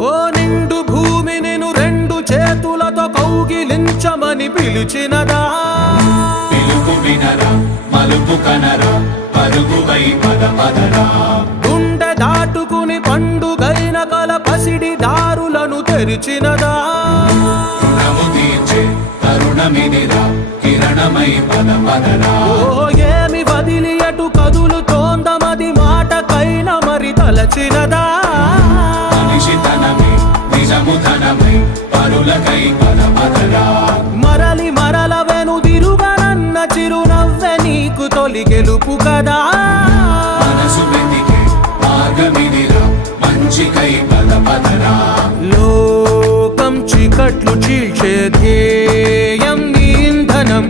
ఓ నిండు భూమి నిన్ను రెండు చేతులతో కౌగిలించమని పిలిచినదా పిలుపు వినరా మలుపు కనరా పరుగువై పద పదరా గుండె దాటుకుని పండుగైన కల పసిడి దారులను తెరిచినదా రుణము తీర్చే తరుణమిదిరా కిరణమై పద పదరా ఓ ఏమి వదిలి అటు కదులుతోందమది మాటకైన మరి తలచినదా మనిషితనమే నిజముతనమై పరులకై పద పదరా మరలి మరల వెనుదిరుగనన్న చిరునవ్వె నీకు తొలి గెలుపు కదా మనసు వెతికే మార్గమిదిరా మంచికై పద పదరా లోకం చీకట్లు చీల్చే ధ్యేయం నీ ఇంధనం